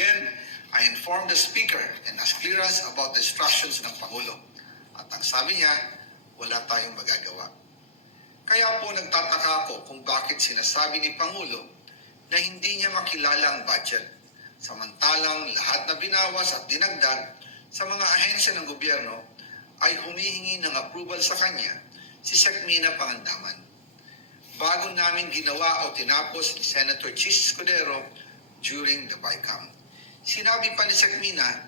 Again, I informed the Speaker and asked clearance about the instructions ng Pangulo. At ang sabi niya, wala tayong magagawa. Kaya po nagtataka ako kung bakit sinasabi ni Pangulo na hindi niya makilala ang budget. Samantalang lahat na binawas at dinagdag sa mga ahensya ng gobyerno ay humihingi ng approval sa kanya si Sec. Mina Pangandaman. Bago namin ginawa o tinapos ni Senator Chis Escudero during the BICAM. Sinabi pa ni Sec. Mina,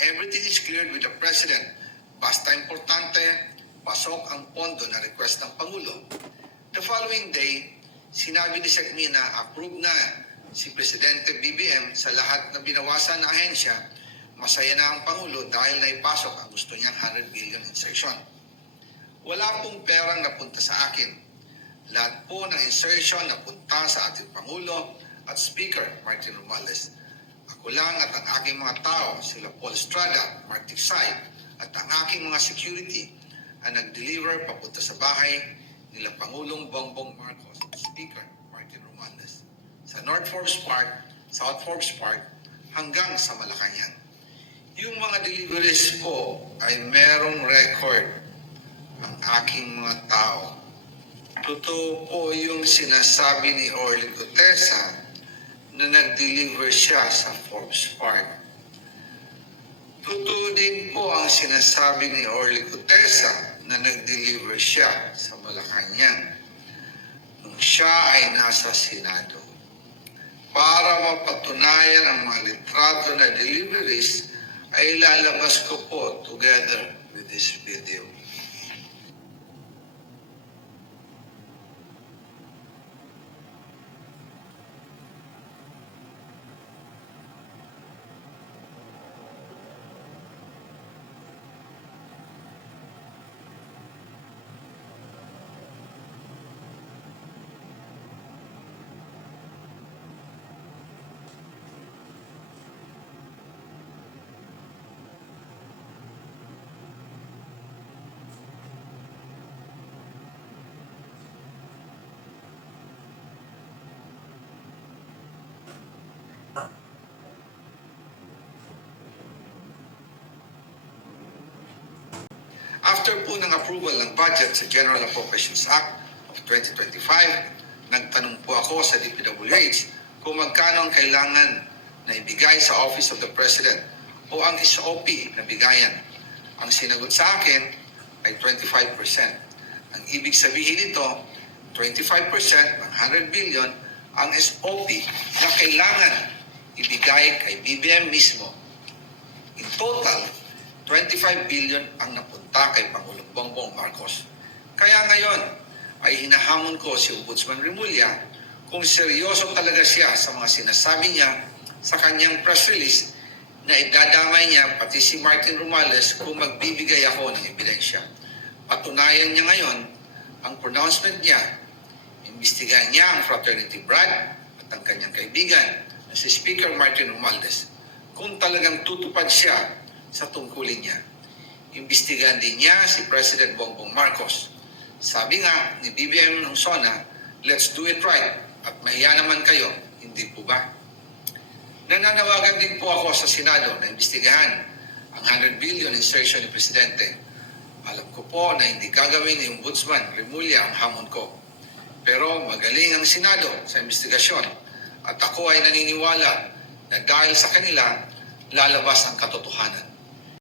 everything is cleared with the President. Basta importante, pasok ang pondo na request ng Pangulo. The following day, sinabi ni Sec. Mina, approve na si Presidente BBM sa lahat na binawasan na ahensya. Masaya na ang Pangulo dahil naipasok ang gusto niyang 100 billion insertion. Wala pong perang napunta sa akin. Lahat po ng insertion napunta sa ating Pangulo at Speaker Martin Romualdez. Ako lang at ang aking mga tao, sila Paul Estrada, Mark Tiksay, at ang aking mga security ang nag-deliver papunta sa bahay nila Pangulong Bongbong Marcos at Speaker Martin Romualdez. Sa North Forbes Park, South Forbes Park, hanggang sa Malacanang. Yung mga deliveries po ay merong record ng aking mga tao. Totoo po yung sinasabi ni Orly Gutesa na nag-deliver siya sa Forbes Park. Totoo din po ang sinasabi ni Orly Gutesa na nag-deliver siya sa Malacanang nung siya ay nasa Senado. Para mapatunayan ang mga litrato na deliveries, ay lalabas ko po together with this video. After po ng approval ng budget sa General Appropriations Act of 2025, nagtanong po ako sa DPWH kung magkano ang kailangan na ibigay sa Office of the President o ang SOP na bigayan. Ang sinagot sa akin ay 25%. Ang ibig sabihin nito, 25% ng 100 billion ang SOP na kailangan ibigay kay BBM mismo. In total, 25 billion ang napunta kay Pangulong Bongbong Marcos. Kaya ngayon ay hinahamon ko si Ombudsman Remulla kung seryoso talaga siya sa mga sinasabi niya sa kanyang press release na idadamay niya pati si Martin Romualdez kung magbibigay ako ng ebidensya. Patunayan niya ngayon ang pronouncement niya. Imbestigahan niya ang fraternity Brad at ang kanyang kaibigan na si Speaker Martin Romualdez kung talagang tutupad siya sa tungkulin niya. Imbestigahan din niya si President Bongbong Marcos. Sabi nga ni BBM ng SONA, let's do it right at mahiya naman kayo, hindi po ba? Nananawagan din po ako sa Senado na imbestigahan ang 100 billion insertion ni Presidente. Alam ko po na hindi gagawin ni Ombudsman Remulla ang hamon ko. Pero magaling ang Senado sa imbestigasyon at ako ay naniniwala na dahil sa kanila, lalabas ang katotohanan.